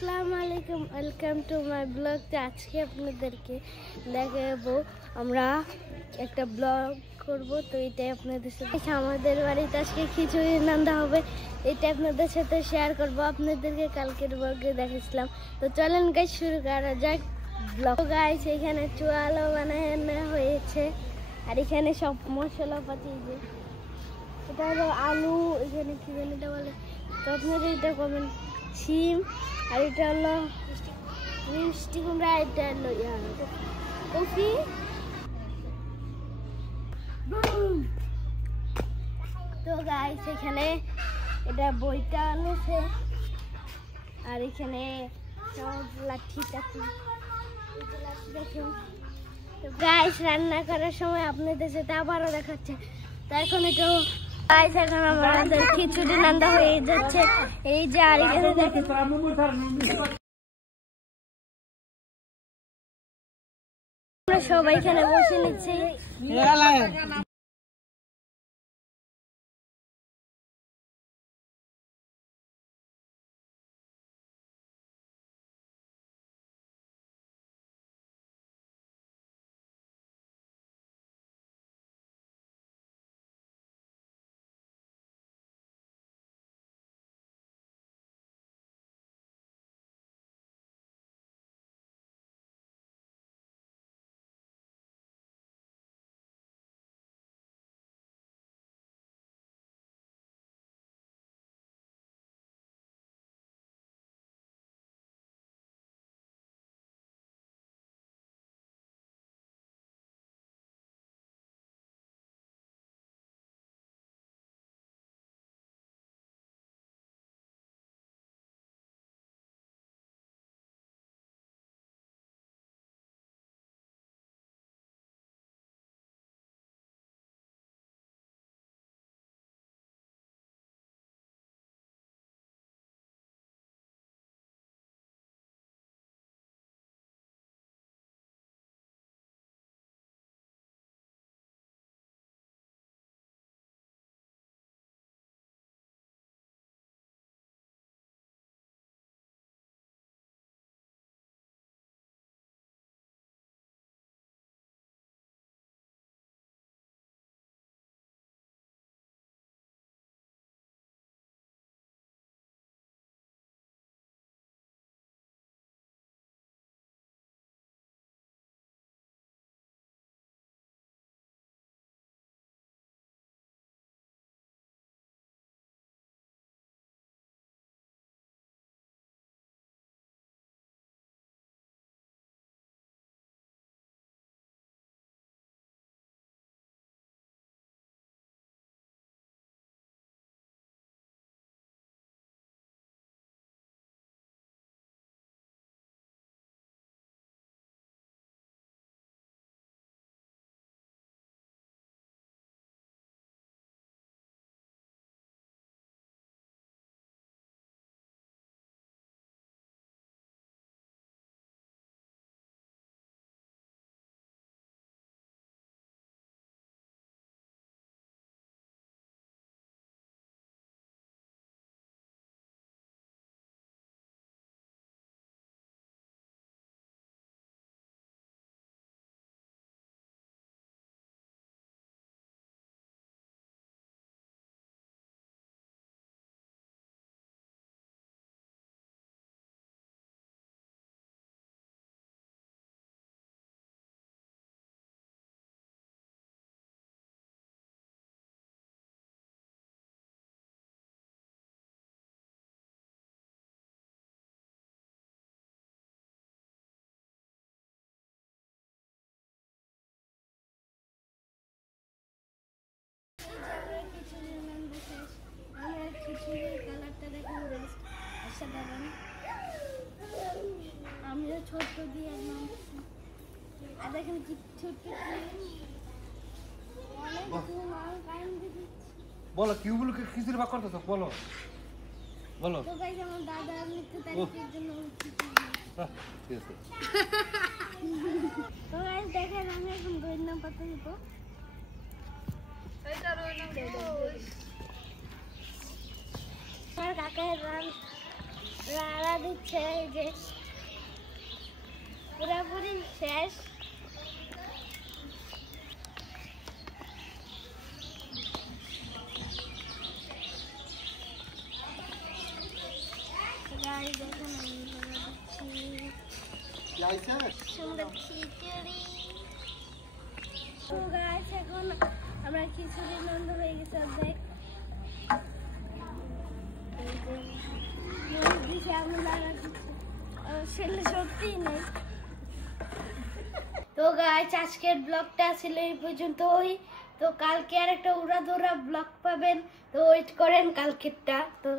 আসসালামু আলাইকুম, welcome to my blog. আজকে আপনাদেরকে দেখাবো আমরা একটা ব্লগ করব, তো এটাই আপনাদের সাথে। আমাদের বাড়িতে আজকে খিচুড়ি রান্না হবে, এটা আপনাদের সাথে শেয়ার করব। আপনাদেরকে কালকের ব্লগে দেখেছিলাম, তো চলেন গাইস শুরু করা যাক ব্লগ। গাইস এখানে চুয়ালো বানানো হয়েছে, আর এখানে সব মশলাপাতি, যে এটা হলো আলু, এখানে কি জানি এটা বলে, তো আপনারা এটা কমেন্ট, শিম, আর এটা হলো মিষ্টি কুমড়া, এটা হলো কফি। তো গাইস এখানে এটা বইটা আনেছে, আর এখানে লাঠি টাঠি দেখুন। তো গাইস রান্না করার সময় আপনাদের সাথে আবারও দেখাচ্ছে। তো এখন একটু গাইস এখন আমাদের খিচুড়ি রান্না হয়ে যাচ্ছে, এই যে আর এখানে দেখেন আমরা সবাই এখানে বসে নিচ্ছি। আমিও ছোট্ট দিয়ে আর দেখেন কি ছোট্ট বলো কিউবগুলোকে খিচুড়ি ভাগ করতেছ, বলো বলো। তো গাইস আমার দাদা মৃত্যু তারিখের জন্য ঠিক আছে। তো গাইস দেখেন আমি এখন দইয়ের নাম পাতা দিব। আমার কাকার রাড়া দিচ্ছে এই যে পুরাপুরি শেষ। গাইস দেখুন আমি বানাচ্ছি সুন্দর খিচুড়ি। তো গাইস এখন আমরা খিচুড়ি নন্দ হয়ে গেছে অর্ধেক। দিছে আমি লাগা দিচ্ছি ছেলে সত্যিই নেই। তো গাইস আজকের ব্লগটা ছিল এই পর্যন্তই। তো কালকে আর একটা উড়াধুরা ব্লগ পাবেন, তো ওয়েট করেন কালকেরটা। তো